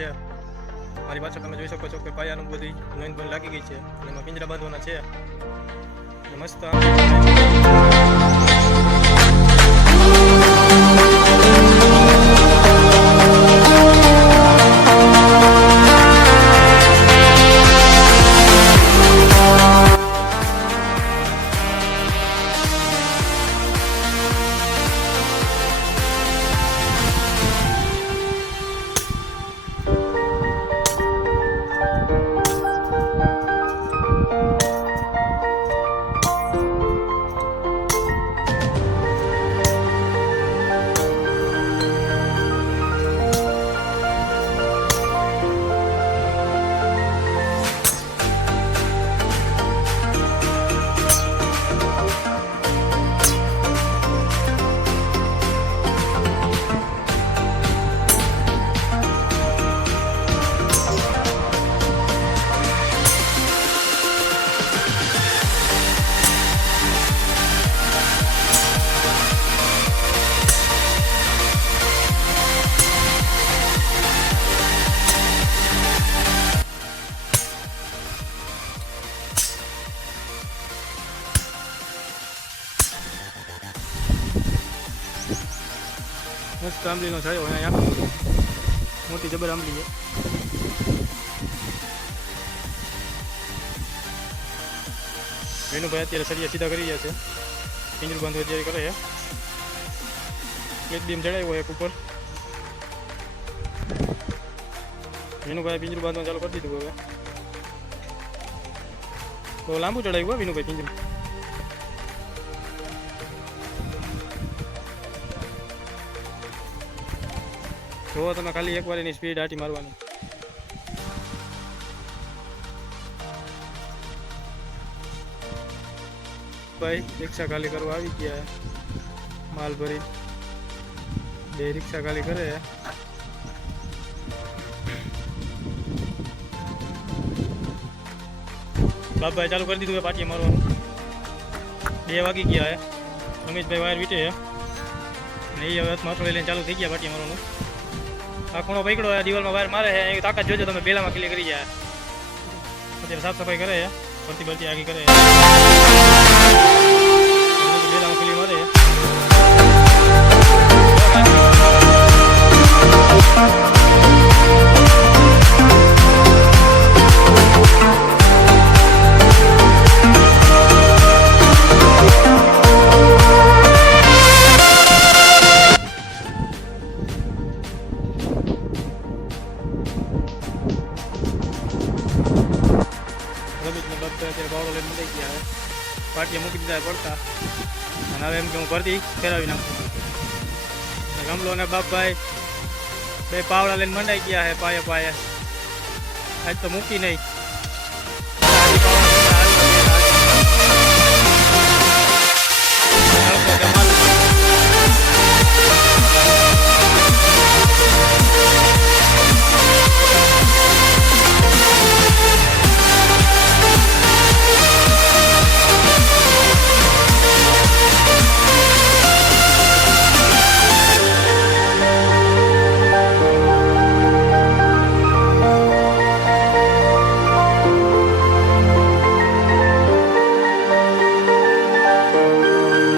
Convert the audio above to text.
છે। મારી પાછળ તમે જોઈ શકો છો કે પાયાનું બધી નોંધ પણ લાગી ગઈ છે અને એમાં પિંજરા બાંધવાના છે મસ્ત। મસ્ત આંબલીનો છાંયો અહીંયા મોટી જબર આંબલી છે। વેનુભાઈ અત્યારે સળિયા સીધા કરી રહ્યા છે, પિંજરું બાંધવા તૈયારી કરે છે। એક બીમ ચડાવ્યો એક ઉપર, વેનુભાઈ પિંજરું બાંધવાનું ચાલુ કરી દીધું। હવે તો લાંબુ ચડાવ્યું વિનુભાઈ પિંજરું। જો તમે ખાલી એકવાર એની સ્પીડ આટી મારવાની। ભાઈ રિક્ષા ખાલી કરવા આવી ગયા, માલ ભરી બે રિક્ષા ખાલી કરે। બાપભાઈ ચાલુ કરી દીધું પાટીએ મારવાનું। 2 વાગી ગયા હે, રમેશભાઈ વાયર વીટે હે ને એ હવે હાથમાં લઈને ચાલુ થઈ ગયા પાટીએ મારવાનું। આ ખૂણો પકડો દિવાલમાં વાયર મારે છે, એની તાકાત જોજો તમે, બેલામાં ક્લિયર કરી જાય। અત્યારે સાફ સફાઈ કરે, ભરતી ભરતી આગી કરે, બેલામાં ક્લિયર મારે। અત્યારે બાવળો લઈને મંડાઈ ગયા હવે, પાટીએ મૂકી દીધા પડતા અને હવે એમ કે હું ભરતી ફેરવી નાખું। ગમલો અને બાપભાઈ બે પાવડા લઈને મંડાઈ ગયા છે પાયે પાયે। આજ તો મૂકી નહીં,